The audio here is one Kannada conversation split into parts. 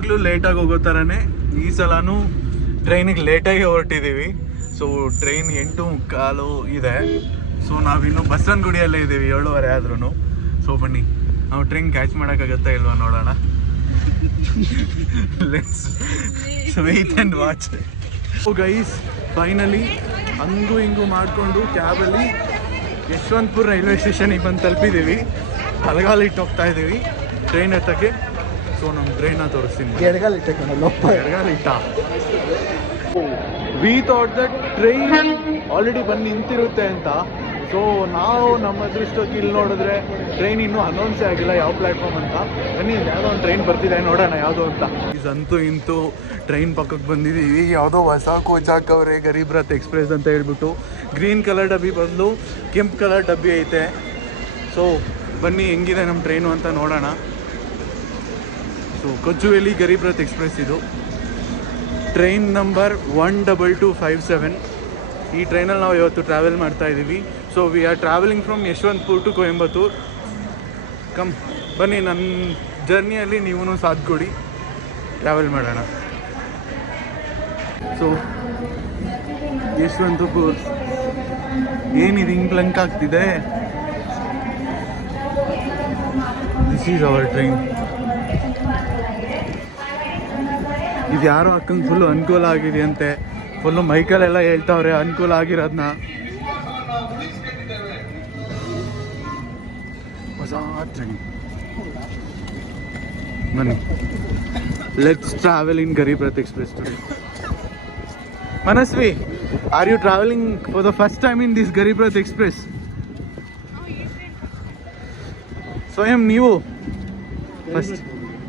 ಯಾವಾಗಲೂ ಲೇಟಾಗಿ ಹೋಗೋ ಥರನೇ ಈ ಸಲನೂ ಟ್ರೈನಿಗೆ ಲೇಟಾಗಿ ಹೊರಟಿದ್ದೀವಿ. ಸೊ ಟ್ರೈನ್ 8:15 ಇದೆ. ಸೊ ನಾವಿನ್ನು ಬಸವನಗುಡಿಯಲ್ಲೇ ಇದ್ದೀವಿ 7:15 ಆದ್ರೂ. ಸೊ ಬನ್ನಿ ನಾವು ಟ್ರೈನ್ ಕ್ಯಾಚ್ ಮಾಡೋಕ್ಕಾಗತ್ತಾ ಇಲ್ವಾ ನೋಡೋಣ. Let's wait and watch. So guys finally ಹಂಗೂ ಹಿಂಗೂ ಮಾಡಿಕೊಂಡು ಕ್ಯಾಬಲ್ಲಿ ಯಶವಂತಪುರ ರೈಲ್ವೆ ಸ್ಟೇಷನಿಗೆ ಬಂದು ತಲುಪಿದ್ದೀವಿ. ತಲೆಗಾಲ ಇಟ್ಟು ಹೋಗ್ತಾ ಇದ್ದೀವಿ ಟ್ರೈನ್ ಎತ್ತಕ್ಕೆ. ಸೊ ನಮ್ಮ ಟ್ರೈನ ತೋರಿಸ್ತೀನಿ. ಎಡಗಾಲ ಇಟ್ಟ. We thought that train already ಬಂದು ನಿಂತಿರುತ್ತೆ ಅಂತ. ಸೊ ನಾವು ನಮ್ಮ ಅದೃಷ್ಟಕ್ಕೆ ಇಲ್ಲಿ ನೋಡಿದ್ರೆ ಟ್ರೈನ್ ಇನ್ನೂ ಅನೌನ್ಸೇ ಆಗಿಲ್ಲ ಯಾವ ಪ್ಲ್ಯಾಟ್ಫಾರ್ಮ್ ಅಂತ. ಬನ್ನಿ ಯಾವುದೋ ಒಂದು ಟ್ರೈನ್ ಬರ್ತಿದೆ ನೋಡೋಣ ಯಾವುದು ಅಂತ. ಅಂತೂ ಇಂತೂ ಟ್ರೈನ್ ಪಕ್ಕಕ್ಕೆ ಬಂದಿದ್ದೀವಿ. ಯಾವುದೋ ಹೊಸ ಕೋಚ್ ಹಾಕವ್ರೆ, ಗರೀಬ್ ರಥ್ ಎಕ್ಸ್ಪ್ರೆಸ್ ಅಂತ ಹೇಳ್ಬಿಟ್ಟು. ಗ್ರೀನ್ ಕಲರ್ ಡಬ್ಬಿ ಬದಲು ಕೆಂಪು ಕಲರ್ ಡಬ್ಬಿ ಐತೆ. ಸೊ ಬನ್ನಿ ಹೆಂಗಿದೆ ನಮ್ಮ ಟ್ರೈನು ಅಂತ ನೋಡೋಣ. ಸೊ ಕೊಚ್ಚುವೇಲಿ ಗರೀಬ್ ರಥ್ ಎಕ್ಸ್ಪ್ರೆಸ್ ಇದು. Train number 12257. ಈ ಟ್ರೈನಲ್ಲಿ ನಾವು ಇವತ್ತು ಟ್ರಾವೆಲ್ ಮಾಡ್ತಾ ಇದ್ದೀವಿ. So we are travelling from Yeshwantpur to Coimbatore. Come ಬನ್ನಿ, ನನ್ನ ಜರ್ನಿಯಲ್ಲಿ ನೀವು ಸಾಥ್ ಕೊಡಿ, ಟ್ರಾವೆಲ್ ಮಾಡೋಣ. ಸೊ ಯಶವಂತಪುರ್ ಏನಿದು ಹಿಂಗೆ ಬ್ಲಂಕ್ ಆಗ್ತಿದೆ. This is our train. ಇದು ಯಾರೋ ಅಕ್ಕಂಗೆ ಫುಲ್ಲು ಅನುಕೂಲ ಆಗಿದೆ ಅಂತೆ. ಫುಲ್ಲು ಮೈಕಲೆಲ್ಲ ಹೇಳ್ತಾವ್ರೆ ಅನುಕೂಲ ಆಗಿರೋದನ್ನ. ಹೊಸ ಟ್ರೈನ್. ಬನ್ನಿ, let's travel in Garib Rath express today. Manasvi, are you travelling for the first time in this Garib Rath express? Swayam ನೀವು ಫಸ್ಟ್?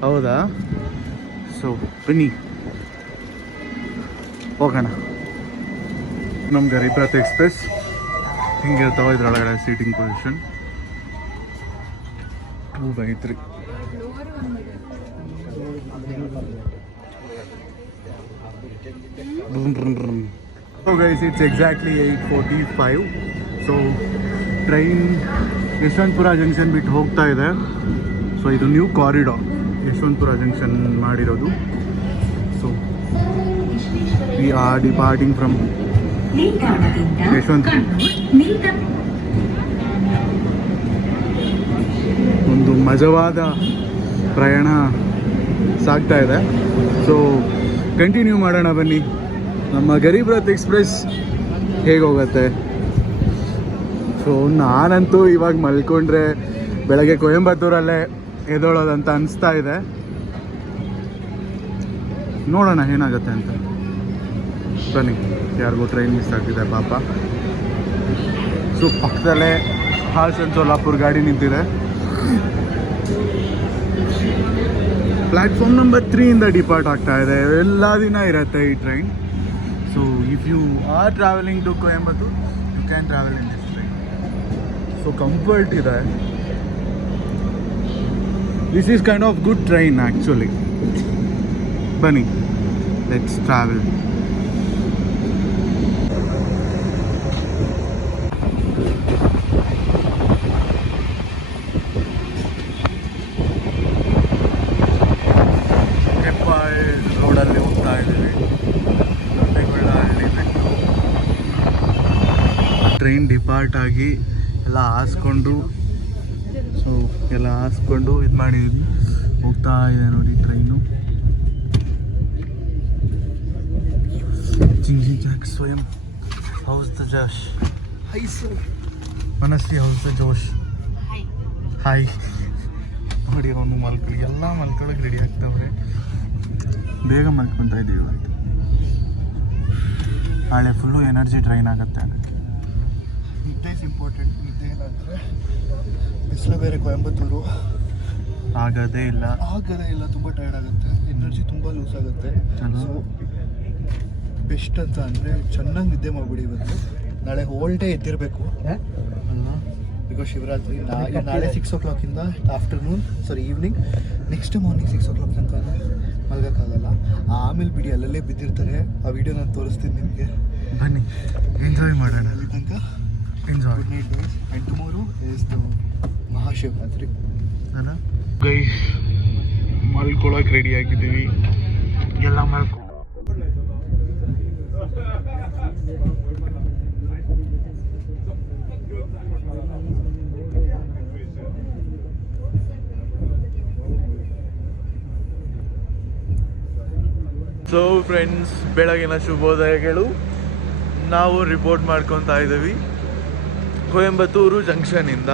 ಹೌದಾ? ಸೊ ಬನ್ನಿ ಹೋಗೋಣ. ನಮ್ಮ ಗರೀಬ್ ರಥ್ ಎಕ್ಸ್ಪ್ರೆಸ್ ಹಿಂಗಿರ್ತಾವ. ಇದ್ರೊಳಗಡೆ seating position 2/3. So guys, it's exactly 8:45. So train Yeshwanthpur junction ಬಿಟ್ಟು ಹೋಗ್ತಾ ಇದೆ. ಸೊ ಇದು ನ್ಯೂ ಕಾರಿಡಾರ್ ಯಶವಂತಪುರ ಜಂಕ್ಷನ್ ಮಾಡಿರೋದು. So we are departing from Yeshwanthpur. ಒಂದು ಮಜವಾದ ಪ್ರಯಾಣ ಸಾಗ್ತಾ ಇದೆ. ಸೊ ಕಂಟಿನ್ಯೂ ಮಾಡೋಣ ಬನ್ನಿ. ನಮ್ಮ ಗರೀಬ್ ರಥ್ ಎಕ್ಸ್ಪ್ರೆಸ್ ಹೇಗೆ ಹೋಗುತ್ತೆ. ಸೊ ನಾನಂತೂ ಇವಾಗ ಮಲ್ಕೊಂಡ್ರೆ ಬೆಳಗ್ಗೆ ಕೊಯಂಬತ್ತೂರಲ್ಲೇ ಎದ್ದೋಳೋದಂತ ಅನಿಸ್ತಾ ಇದೆ. ನೋಡೋಣ ಏನಾಗುತ್ತೆ ಅಂತ. ಬನ್ನಿ, ಯಾರಿಗೂ ಟ್ರೈನ್ ಮಿಸ್ ಆಗ್ತಿದೆ ಪಾಪ. ಸೊ ಪಕ್ಕದಲ್ಲೇ ಹಾಸನ್ ಸೋಲಾಪುರ್ ಗಾಡಿ ನಿಂತಿದೆ. ಪ್ಲ್ಯಾಟ್ಫಾರ್ಮ್ ನಂಬರ್ 3 ಡಿಪಾರ್ಟ್ ಆಗ್ತಾ ಇದೆ. ಎಲ್ಲ ದಿನ ಇರುತ್ತೆ ಈ train. So if you are travelling to Coimbatore, you can travel in this train. So comfort ಇದೆ. This is kind of good train actually. ಬನ್ನಿ, ಲೆಟ್ಸ್ ಟ್ರಾವೆಲ್. ರೋಡಲ್ಲಿ ಹೋಗ್ತಾ ಇದ್ದೀವಿ. ಟ್ರೈನ್ ಡಿಪಾರ್ಟ್ ಆಗಿ ಎಲ್ಲ ಹಾಸ್ಕೊಂಡು, ಸೊ ಎಲ್ಲ ಹಾಸ್ಕೊಂಡು ಇದು ಮಾಡಿದ್ವಿ. ಹೋಗ್ತಾ ಇದೆ ನೋಡಿ ಟ್ರೈನು. ಸ್ವಯಂ house the Josh. High sir Manasvi, house the Josh. Hi. ನೋಡಿ ಅವನು ಎಲ್ಲ ಮಲ್ಕೊಳ್ಳೋಕೆ ರೆಡಿ ಆಗ್ತಾವ್ರೆ. ಬೇಗ ಮಲ್ಕೊತಾ ಇದ್ದೀವಿ ಇವತ್ತು. ನಾಳೆ ಫುಲ್ಲು ಎನರ್ಜಿ ಡ್ರೈನ್ ಆಗುತ್ತೆ. ಅದಕ್ಕೆ ನಿದ್ದೆ ಇಸ್ ಇಂಪಾರ್ಟೆಂಟ್. ನಿದ್ದೆ ಏನಾದರೆ ಬಿಸಿಲು ಬೇರೆ, ಕೊಯಂಬತ್ತೂರು ಆಗೋದೇ ಇಲ್ಲ. ತುಂಬ ಟಯರ್ಡ್ ಆಗುತ್ತೆ, ಎನರ್ಜಿ ತುಂಬ ಲೂಸ್ ಆಗುತ್ತೆ. ಸೊ ಬೆಸ್ಟ್ ಅಂತ ಅಂದರೆ ಚೆನ್ನಾಗಿ ನಿದ್ದೆ ಮಾಡಿಬಿಡಿ ಇವತ್ತು. ನಾಳೆ ಹೋಲ್ ಡೇ ಎದ್ದಿರಬೇಕು ಅಲ್ಲ, ಬಿಕಾಸ್ ಶಿವರಾತ್ರಿ. ನಾಳೆ 6 o'clock afternoon evening, next morning 6 o'clock ತನಕ ಮಲಗೋಕ್ಕಾಗಲ್ಲ. ಆಮೇಲೆ ಬಿಡಿ ಅಲ್ಲಲ್ಲೇ ಬಿದ್ದಿರ್ತಾರೆ. ಆ ವಿಡಿಯೋ ನಾನು ತೋರಿಸ್ತೀನಿ ನಿಮಗೆ. ಬನ್ನಿ ಎಂಜಾಯ್ ಮಾಡೋಣ. ಅಲ್ಲಿ ತನಕ enjoy. Good night guys. And tomorrow is the Mahashivratri. ಅಲ್ಲ ಗೈಸ್, ಮಲ್ಕೊಳಕ್ಕೆ ರೆಡಿ ಆಗಿದ್ದೀವಿ ಎಲ್ಲ ಸೊ ಫ್ರೆಂಡ್ಸ್, ಬೆಳಗಿನ ಶುಭೋದಯಗಳು. ನಾವು ರಿಪೋರ್ಟ್ ಮಾಡ್ಕೊತಾ ಇದ್ದೀವಿ ಕೊಯಂಬತ್ತೂರು ಜಂಕ್ಷನಿಂದ.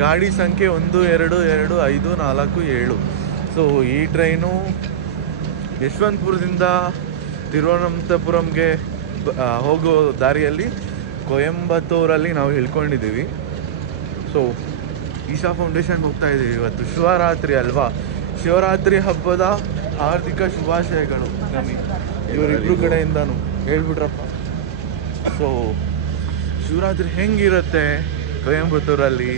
ಗಾಡಿ ಸಂಖ್ಯೆ 122547. ಸೊ ಈ ಟ್ರೈನು ಯಶವಂತಪುರದಿಂದ ತಿರುವನಂತಪುರಂಗೆ ಹೋಗೋ ದಾರಿಯಲ್ಲಿ ಕೊಯಂಬತ್ತೂರಲ್ಲಿ ನಾವು ಇಳ್ಕೊಂಡಿದ್ದೀವಿ. ಸೊ ಈಶಾ ಫೌಂಡೇಶನ್ಗೆ ಹೋಗ್ತಾ ಇದ್ದೀವಿ. ಇವತ್ತು ಶಿವರಾತ್ರಿ ಅಲ್ವಾ, ಶಿವರಾತ್ರಿ ಹಬ್ಬದ ಹಾರ್ದಿಕ ಶುಭಾಶಯಗಳು ನಮಗೆ ಇವರಿಬ್ಬರು ಕಡೆಯಿಂದನೂ ಹೇಳ್ಬಿಟ್ರಪ್ಪ. ಸೊ ಶಿವರಾತ್ರಿ ಹೆಂಗಿರುತ್ತೆ ಕೊಯಂಬತ್ತೂರಲ್ಲಿ?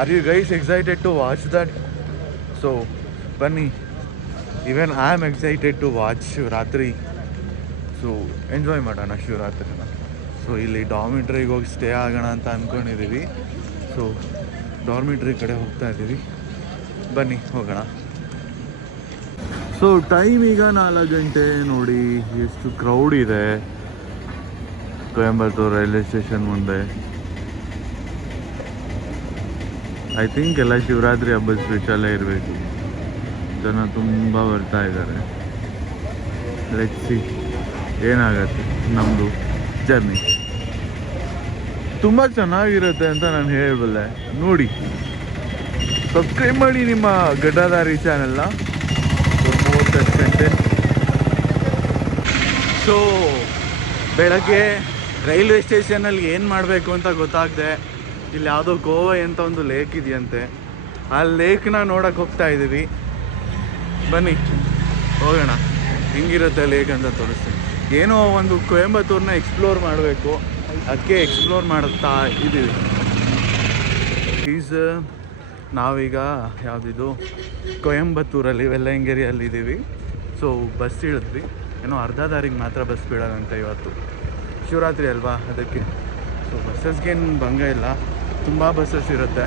Are you guys excited to watch that? So ಬನ್ನಿ, even I am excited to watch Shivaratri. So enjoy ಮಾಡೋಣ ಶಿವರಾತ್ರಿನ. ಸೊ ಇಲ್ಲಿ ಡಾರ್ಮಿಟ್ರಿಗೆ ಹೋಗಿ ಸ್ಟೇ ಆಗೋಣ ಅಂತ ಅಂದ್ಕೊಂಡಿದ್ದೀವಿ. ಸೊ ಡಾರ್ಮಿಟ್ರಿ ಕಡೆ ಹೋಗ್ತಾ ಇದ್ದೀವಿ, ಬನ್ನಿ ಹೋಗೋಣ. ಸೊ ಟೈಮ್ ಈಗ 4 ಗಂಟೆ. ನೋಡಿ ಎಷ್ಟು ಕ್ರೌಡ್ ಇದೆ ಕೊಯಂಬತ್ತೂರು ರೈಲ್ವೆ ಸ್ಟೇಷನ್ ಮುಂದೆ. ಐ ಥಿಂಕ್ ಎಲ್ಲ ಶಿವರಾತ್ರಿ ಹಬ್ಬದ ಸ್ಪೆಷಲ್ಲೇ ಇರಬೇಕು. ಜನ ತುಂಬ ಬರ್ತಾ ಇದ್ದಾರೆ. ಲೆಟ್ಸ್ ಸಿ ಏನಾಗತ್ತೆ ನಮ್ಮದು ಜರ್ನಿ. ತುಂಬ ಚೆನ್ನಾಗಿರುತ್ತೆ ಅಂತ ನಾನು ಹೇಳಬಲ್ಲೆ. ನೋಡಿ, ಸಬ್ಸ್ಕ್ರೈಬ್ ಮಾಡಿ ನಿಮ್ಮ ಗಡ್ಡದಾರಿ ಚಾನೆಲ್ನ. 30 ಗಂಟೆ. ಸೊ ಬೆಳಗ್ಗೆ ರೈಲ್ವೆ ಸ್ಟೇಷನಲ್ಲಿ ಏನು ಮಾಡಬೇಕು ಅಂತ ಗೊತ್ತಾಗದೆ ಇಲ್ಲಿ ಯಾವುದೋ ಗೋವಾ ಅಂತ ಒಂದು ಲೇಕ್ ಇದೆಯಂತೆ. ಆ ಲೇಕ್ನ ನೋಡೋಕೆ ಹೋಗ್ತಾ ಇದ್ದೀವಿ. ಬನ್ನಿ ಹೋಗೋಣ, ಹೆಂಗಿರುತ್ತೆ ಲೇಕ್ ಅಂತ ತೋರಿಸ್ತೀನಿ. ಏನೋ ಒಂದು ಕೊಯಂಬತ್ತೂರನ್ನ ಎಕ್ಸ್ಪ್ಲೋರ್ ಮಾಡಬೇಕು, ಅದಕ್ಕೆ ಎಕ್ಸ್ಪ್ಲೋರ್ ಮಾಡುತ್ತಾ ಇದ್ದೀವಿ. ನಾವೀಗ ಯಾವುದಿದು ಕೊಯಂಬತ್ತೂರಲ್ಲಿ ವೆಲ್ಲಂಗೇರಿಯಲ್ಲಿದ್ದೀವಿ. So bus ಇಳಿದ್ವಿ. ಏನೋ ಅರ್ಧ ದಾರಿಗೆ ಮಾತ್ರ ಬಸ್ ಬಿಡೋದಂತೆ ಇವತ್ತು, ಶಿವರಾತ್ರಿ ಅಲ್ವಾ ಅದಕ್ಕೆ. ಸೊ ಬಸ್ಸಸ್ಗೇನು ಭಂಗ ಇಲ್ಲ, ತುಂಬ ಬಸ್ಸಸ್ ಇರುತ್ತೆ.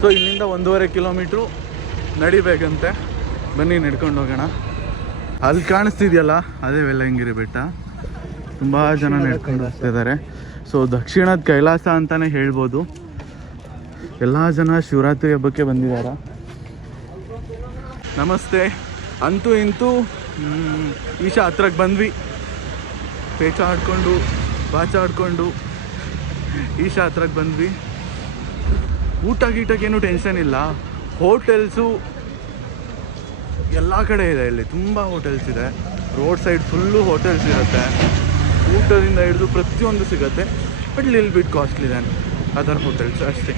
ಸೊ ಇಲ್ಲಿಂದ 1.5 ಕಿಲೋಮೀಟ್ರು ನಡಿಬೇಕಂತೆ. ಬನ್ನಿ ನಡ್ಕೊಂಡು ಹೋಗೋಣ. ಅಲ್ಲಿ ಕಾಣಿಸ್ತಿದೆಯಲ್ಲ ಅದೇ ವೆಲ್ಲಂಗಿರಿ ಬೆಟ್ಟ. ತುಂಬ ಜನ ನಡ್ಕೊಂಡು ಹೋಗ್ತಿದ್ದಾರೆ. ಸೊ ದಕ್ಷಿಣದ ಕೈಲಾಸ ಅಂತಲೇ ಹೇಳ್ಬೋದು. ಎಲ್ಲ ಜನ ಶಿವರಾತ್ರಿ ಹಬ್ಬಕ್ಕೆ ಬಂದಿದ್ದಾರೆ. ನಮಸ್ತೆ. ಅಂತೂ ಇಂತೂ ಈಶಾ ಹತ್ರಕ್ಕೆ ಬಂದ್ವಿ. ಪೇಚಾಡ್ಕೊಂಡು ಬಾಚಾಡ್ಕೊಂಡು ಈಶಾ ಹತ್ರಕ್ಕೆ ಬಂದ್ವಿ. ಊಟ ಗೀಟಕ್ಕೇನು ಟೆನ್ಷನ್ ಇಲ್ಲ. ಹೋಟೆಲ್ಸು ಎಲ್ಲ ಕಡೆ ಇದೆ. ಇಲ್ಲಿ ತುಂಬ ಹೋಟೆಲ್ಸ್ ಇದೆ. ರೋಡ್ ಸೈಡ್ ಫುಲ್ಲು ಹೋಟೆಲ್ಸ್ ಇರುತ್ತೆ. ಊಟದಿಂದ ಹಿಡಿದು ಪ್ರತಿಯೊಂದು ಸಿಗುತ್ತೆ. ಬಟ್ ಲಿಲ್ ಬಿಟ್ ಕಾಸ್ಟ್ಲಿ ಇದೆ ಅದರ್ ಹೋಟೆಲ್ಸ್ ಅಷ್ಟೇ.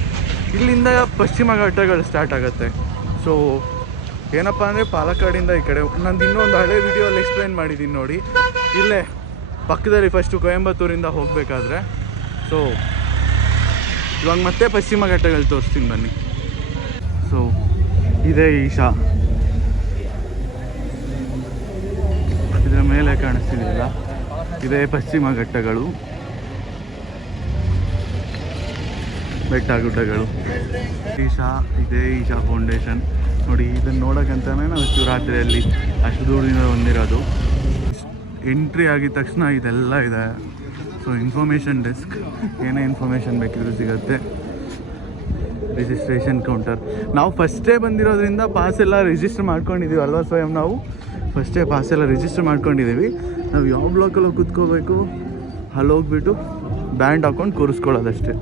ಇಲ್ಲಿಂದ ಪಶ್ಚಿಮ ಘಟ್ಟಗಳು ಸ್ಟಾರ್ಟ್ ಆಗುತ್ತೆ. ಸೊ ಏನಪ್ಪ ಅಂದರೆ ಪಾಲಕ್ಕಾಡಿಂದ ಈ ಕಡೆ ನಂದು ಇನ್ನೊಂದು ಹಳೆ ವಿಡಿಯೋಲ್ಲಿ ಎಕ್ಸ್ಪ್ಲೈನ್ ಮಾಡಿದ್ದೀನಿ ನೋಡಿ. ಇಲ್ಲೇ ಪಕ್ಕದಲ್ಲಿ ಫಸ್ಟು ಕೊಯಂಬತ್ತೂರಿಂದ ಹೋಗಬೇಕಾದ್ರೆ. ಸೊ ಇವಾಗ ಮತ್ತೆ ಪಶ್ಚಿಮ ಘಟ್ಟಗಳು ತೋರಿಸ್ತೀನಿ ಬನ್ನಿ. ಸೊ ಇದೇ ಈಶಾ, ಇದರ ಮೇಲೆ ಕಾಣಿಸ್ತಿದೆಯಲ್ಲ ಇದೇ ಪಶ್ಚಿಮ ಘಟ್ಟಗಳು, ಬೆಟ್ಟ ಗುಡ್ಡಗಳು. ಈಶಾ, ಇದೇ ಈಶಾ ಫೌಂಡೇಶನ್. ನೋಡಿ, ಇದನ್ನು ನೋಡೋಕ್ಕಂತಾನೆ ನಾವು ಶಿವರಾತ್ರಿಯಲ್ಲಿ ಅಷ್ಟು ದೂರದಿಂದ ಬಂದಿರೋದು. ಎಂಟ್ರಿ ಆಗಿದ ತಕ್ಷಣ ಇದೆಲ್ಲ ಇದೆ. ಸೊ ಇನ್ಫಾರ್ಮೇಷನ್ ಡೆಸ್ಕ್, ಏನೇ ಇನ್ಫಾರ್ಮೇಷನ್ ಬೇಕಿದ್ರೂ ಸಿಗುತ್ತೆ. Registration counter. ನಾವು ಫಸ್ಟೇ ಬಂದಿರೋದ್ರಿಂದ ಪಾಸ್ ಎಲ್ಲ ರಿಜಿಸ್ಟರ್ ಮಾಡ್ಕೊಂಡಿದ್ದೀವಿ ಅಲ್ವಾ ಸ್ವಯಂ. ನಾವು ಫಸ್ಟೇ ಪಾಸ್ ಎಲ್ಲ ರಿಜಿಸ್ಟರ್ ಮಾಡ್ಕೊಂಡಿದ್ದೀವಿ. ನಾವು ಯಾವ ಬ್ಲಾಕಲ್ಲಿ ಹೋಗಿ ಕೂತ್ಕೋಬೇಕು, ಅಲ್ಲಿ ಹೋಗ್ಬಿಟ್ಟು ಬ್ಯಾಂಡ್ ಹಾಕ್ಕೊಂಡು ಕೂರಿಸ್ಕೊಳ್ಳೋದಷ್ಟೇ.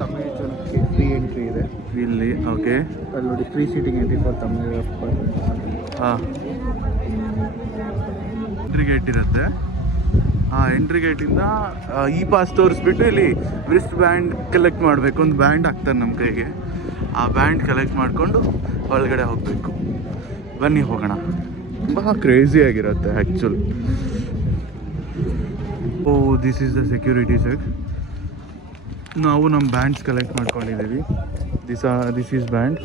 ತಮಿಳ್ ಜನಕ್ಕೆ ಫ್ರೀ ಎಂಟ್ರಿ ಇದೆ ಇಲ್ಲಿ. ಓಕೆ, ಅಲ್ಲಿ ನೋಡಿ free seating entry for Tamil. ಹಾಂ, ಎಂಟ್ರಿ ಗೇಟ್ ಇರುತ್ತೆ. ಹಾಂ, ಎಂಟ್ರಿ ಗೇಟಿಂದ ಈ ಪಾಸ್ ತೋರಿಸ್ಬಿಟ್ಟು ಇಲ್ಲಿ ರಿಸ್ಟ್ ಬ್ಯಾಂಡ್ ಕಲೆಕ್ಟ್ ಮಾಡಬೇಕು. ಒಂದು ಬ್ಯಾಂಡ್ ಹಾಕ್ತಾರೆ ನಮ್ಮ ಕೈಗೆ. ಆ ಬ್ಯಾಂಡ್ ಕಲೆಕ್ಟ್ ಮಾಡಿಕೊಂಡು ಒಳಗಡೆ ಹೋಗಬೇಕು. ಬನ್ನಿ ಹೋಗೋಣ. ತುಂಬ ಕ್ರೇಜಿಯಾಗಿರುತ್ತೆ actually. Oh, this is the security check. ನಾವು ನಮ್ಮ ಬ್ಯಾಂಡ್ಸ್ ಕಲೆಕ್ಟ್ ಮಾಡ್ಕೊಂಡಿದ್ದೀವಿ. This is band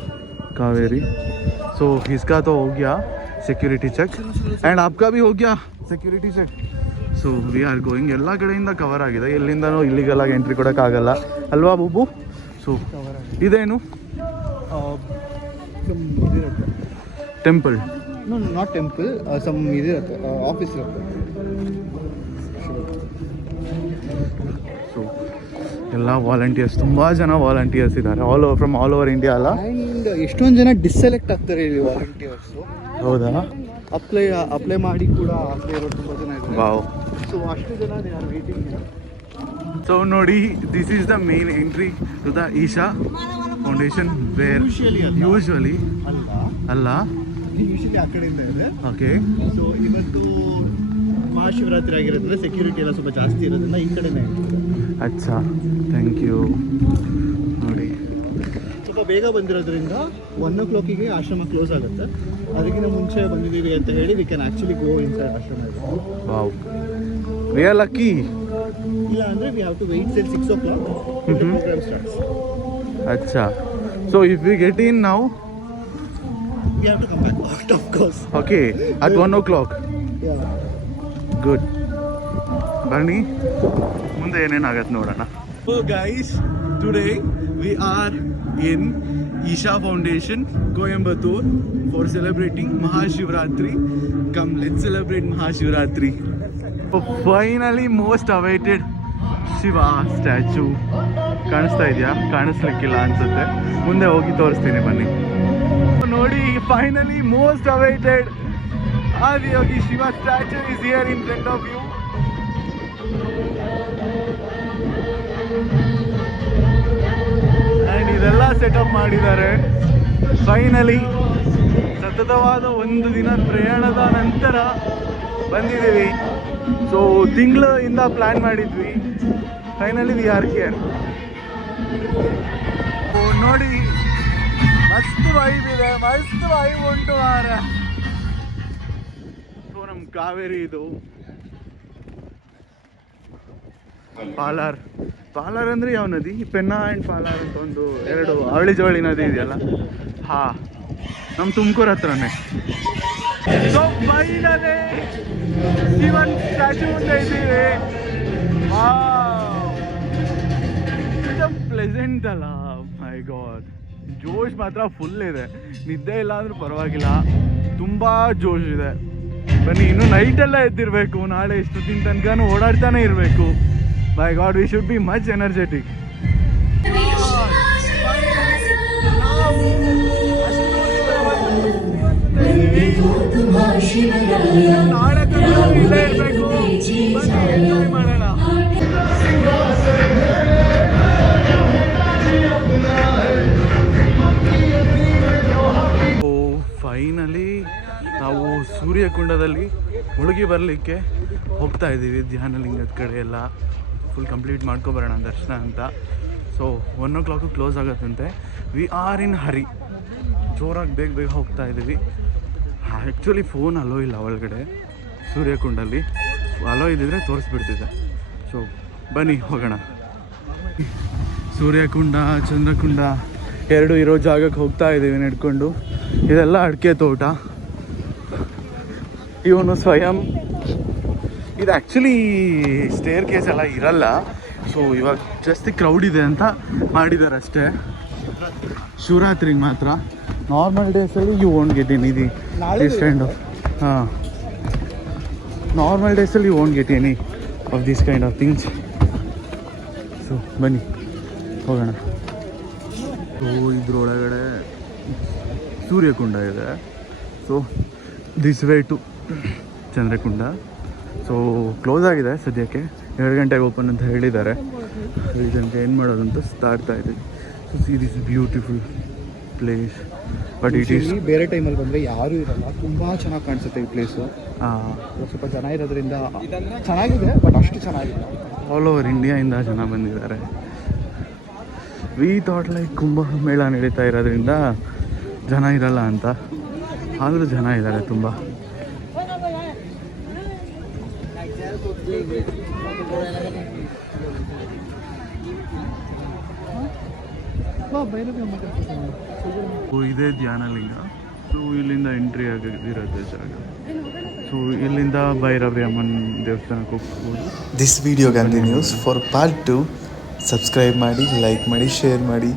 Kaveri. सो इसका तो हो गया सिक्योरिटी चेक एंड आपका भी हो गया security check. So we are going. ಎಲ್ಲ ಕಡೆಯಿಂದ ಕವರ್ ಆಗಿದೆ. ಎಲ್ಲಿಂದನೂ ಇಲ್ಲಿಗಲ್ ಆಗಿ ಎಂಟ್ರಿ ಕೊಡೋಕ್ಕಾಗಲ್ಲ ಅಲ್ವಾ ಬುಬ್ಬು? ಸೊ ಸೊ ಇದೇನು ಇದಿರುತ್ತೆ ಟೆಂಪಲ್? ನಾಟ್ ಟೆಂಪಲ್, ಸಮ್ ಇದಿರುತ್ತೆ, ಆಫೀಸ್ ಇರುತ್ತೆ. ಸೊ ಎಲ್ಲ ವಾಲಂಟಿಯರ್ಸ್, ತುಂಬ ಜನ ವಾಲಂಟಿಯರ್ಸ್ ಇದ್ದಾರೆ ಫ್ರಮ್ ಆಲ್ ಓವರ್ ಇಂಡಿಯಾ ಅಲ್ಲ. ಆ್ಯಂಡ್ ಎಷ್ಟೊಂದು ಜನ ಡಿಸೆಲೆಕ್ಟ್ ಆಗ್ತಾರೆ ಇಲ್ಲಿ ವಾಲಂಟಿಯರ್ಸು. ಹೌದಾ? ಅಪ್ಲೈ ಮಾಡಿ ಕೂಡ ಆಗದೆ ಇರೋ ತುಂಬ ಜನ ಇದ್ದಾರೆ. ವಾವ್. ಸೊ ಅಷ್ಟು ಜನ ದೇ ಆರ್ ವೇಟಿಂಗ್. ಸೊ ನೋಡಿ, this is the main entry to the Isha Foundation where usually ಅಲ್ಲ ಯೂಶಲಿ ಆ ಕಡೆಯಿಂದ ಇದೆ. ಓಕೆ. ಸೊ ಇವತ್ತು ಮಹಾಶಿವರಾತ್ರಿ ಆಗಿರೋದ್ರಿಂದ ಸೆಕ್ಯೂರಿಟಿ ಎಲ್ಲ ಸ್ವಲ್ಪ ಜಾಸ್ತಿ ಇರೋದ್ರಿಂದ ಈ ಕಡೆನೇ ಇರ್ತದೆ. ಅಚ್ಚಾ, ಥ್ಯಾಂಕ್ ಯು. ನೋಡಿ ಸ್ವಲ್ಪ ಬೇಗ ಬಂದಿರೋದ್ರಿಂದ 1 o'clock ಆಶ್ರಮ ಕ್ಲೋಸ್ ಆಗುತ್ತೆ. ಅದಕ್ಕಿಂತ ಮುಂಚೆ ಬಂದಿದ್ದೀವಿ ಅಂತ ಹೇಳಿ we can actually go inside ashram. Wow, we are lucky. ಇಲ್ಲ ಅಂದರೆ we have to wait till 6 o'clock programme starts. ಅಚ್ಚಾ, so if we get in now we have to come back out of course. Okay, at 1 o'clock. Good. ಬನ್ನಿ ಮುಂದೆ ಏನೇನಾಗತ್ತೆ ನೋಡೋಣ. So guys, today we are in Isha Foundation, Coimbatore, for celebrating Mahashivratri. Come, let's celebrate Mahashivratri. So finally, most awaited Shiva statue. ಕಾಣಿಸ್ತಾ ಇದೆಯಾ? ಕಾಣಿಸ್ಲಿಕ್ಕಿಲ್ಲ ಅನ್ಸುತ್ತೆ, ಮುಂದೆ ಹೋಗಿ ತೋರಿಸ್ತೀನಿ ಬನ್ನಿ. ನೋಡಿ, finally most awaited Adiyogi Shiva statue is here in front of you. And ಇದೆಲ್ಲ ಸೆಟಪ್ ಮಾಡಿದ್ದಾರೆ. ಫೈನಲಿ ಸತತವಾದ 1 ದಿನ ಪ್ರಯಾಣದ ನಂತರ ಬಂದಿದ್ದೀವಿ. ಸೊ ತಿಂಗಳಿಂದ ಪ್ಲ್ಯಾನ್ ಮಾಡಿದ್ವಿ. Finally we are here. ನೋಡಿ, ಮಸ್ತ್ ವೈಬ್ ಇದೆ, ಮಸ್ತ್ ವೈಬ್ ಉಂಟು ಮಾರ. ಸೊ ನಮ್ಮ ಕಾವೇರಿ ಇದು ಪಾಲಾರ್ ಅಂದರೆ ಯಾವ ನದಿ? ಪೆನ್ನಾ ಆ್ಯಂಡ್ ಪಾಲಾರ್ ಅಂತ ಒಂದು 2 ಅವಳಿ ಜವಳಿ ನದಿ ಇದೆಯಲ್ಲ, ಹಾಂ, ನಮ್ಮ ತುಮಕೂರು ಹತ್ರನೇ. ಸೊ ಫೈನಲಿ ಶಿವನ್ ಸ್ಟ್ಯಾಚ್ಯೂ ಮುಂದೆ ಇದ್ದೀವಿ. ಪ್ಲೆಸೆಂಟ್ ಅಲ್ಲ, ಮೈ ಗಾಡ್. ಜೋಶ್ ಮಾತ್ರ ಫುಲ್ ಇದೆ. ನಿದ್ದೆ ಇಲ್ಲ ಅಂದ್ರೂ ಪರವಾಗಿಲ್ಲ, ತುಂಬ ಜೋಶ್ ಇದೆ. ಬನ್ನಿ, ಇನ್ನೂ ನೈಟೆಲ್ಲ ಎದ್ದಿರಬೇಕು. ನಾಳೆ ಇಷ್ಟೊತ್ತಿನ ತನಕ ಓಡಾಡ್ತಾನೆ ಇರಬೇಕು. My God, we should be much energetic. ನಾಳೆ ತನಕ ಇಲ್ಲೇ ಇರಬೇಕು. ಬನ್ನಿ, ಎಂಜಾಯ್ ಮಾಡೋಣ. ಫೈನಲಿ ನಾವು ಸೂರ್ಯಕುಂಡದಲ್ಲಿ ಮುಳುಗಿ ಬರಲಿಕ್ಕೆ ಹೋಗ್ತಾ ಇದ್ದೀವಿ. ಧ್ಯಾನಲಿಂಗದ ಕಡೆ ಎಲ್ಲ ಫುಲ್ ಕಂಪ್ಲೀಟ್ ಮಾಡ್ಕೊಬರೋಣ ದರ್ಶನ ಅಂತ. ಸೊ 1 o'clock ಕ್ಲೋಸ್ ಆಗುತ್ತಂತೆ. ವಿ ಆರ್ ಇನ್ ಹರಿ, ಜೋರಾಗಿ ಬೇಗ ಹೋಗ್ತಾ ಇದ್ದೀವಿ. ಆ್ಯಕ್ಚುಲಿ ಫೋನ್ ಅಲೋ ಇಲ್ಲ ಒಳಗಡೆ ಸೂರ್ಯಕುಂಡಲ್ಲಿ. ಅಲೋ ಇದ್ದಿದ್ರೆ ತೋರಿಸ್ಬಿಡ್ತಿದ್ದೆ. ಸೊ ಬನ್ನಿ ಹೋಗೋಣ. ಸೂರ್ಯಕುಂಡ, ಚಂದ್ರಕುಂಡ 2 ಇರೋ ಜಾಗಕ್ಕೆ ಹೋಗ್ತಾ ಇದ್ದೀವಿ ನಡ್ಕೊಂಡು. ಇದೆಲ್ಲ ಅಡಿಕೆ ತೋಟ. ಇವನು ಸ್ವಯಂ, ಇದು ಆ್ಯಕ್ಚುಲಿ ಸ್ಟೇರ್ ಕೇಸ್ ಎಲ್ಲ ಇರಲ್ಲ. ಸೊ ಇವಾಗ ಜಾಸ್ತಿ ಕ್ರೌಡ್ ಇದೆ ಅಂತ ಮಾಡಿದ್ದಾರೆ ಅಷ್ಟೇ, ಶಿವರಾತ್ರಿಗೆ ಮಾತ್ರ. ನಾರ್ಮಲ್ ಡೇಸಲ್ಲಿ you won't get any this kind of normal ಡೇಸಲ್ಲಿ you won't get any of this kind of things. So ಬನ್ನಿ ಹೋಗೋಣ. ಸೊ ಇದ್ರೊಳಗಡೆ ಸೂರ್ಯಕುಂಡ ಇದೆ. So this way to Chandrakunda. So close ಆಗಿದೆ ಸದ್ಯಕ್ಕೆ, 2 ಗಂಟೆಗೆ ಓಪನ್ ಅಂತ ಹೇಳಿದ್ದಾರೆ. ಇದಕ್ಕೆ ಏನು ಮಾಡೋದು ಅಂತ ಸ್ಟಾರ್ಟ್ತಾ ಇದ್ದೀವಿ. So see this beautiful place. But it is ಬೇರೆ ಟೈಮಲ್ಲಿ ಬಂದರೆ ಯಾರೂ ಇರಲ್ಲ, ತುಂಬ ಚೆನ್ನಾಗಿ ಕಾಣಿಸುತ್ತೆ ಈ ಪ್ಲೇಸು. ಸ್ವಲ್ಪ ಜನ ಇರೋದ್ರಿಂದ ಚೆನ್ನಾಗಿದೆ, ಬಟ್ ಅಷ್ಟು ಚೆನ್ನಾಗಿಲ್ಲ. ಆಲ್ ಓವರ್ ಇಂಡಿಯಾಯಿಂದ ಜನ ಬಂದಿದ್ದಾರೆ. We thought like Kumbh Mela ನಡೀತಾ ಇರೋದ್ರಿಂದ ಜನ ಇರಲ್ಲ ಅಂತ, ಆದರೂ ಜನ ಇದ್ದಾರೆ ತುಂಬ. ಇದೇ ಧ್ಯಾನಲಿಂಗ. ಸೊ ಇಲ್ಲಿಂದ ಎಂಟ್ರಿ ಆಗಿರೋದು ಜಾಗ. ಸೊ ಇಲ್ಲಿಂದ ಭೈರವಿ ಅಮ್ಮನ ದೇವಸ್ಥಾನಕ್ಕೆ ಹೋಗ್ಬೋದು. This video continues. For part 2, subscribe ಮಾಡಿ, ಲೈಕ್ ಮಾಡಿ, ಶೇರ್ ಮಾಡಿ.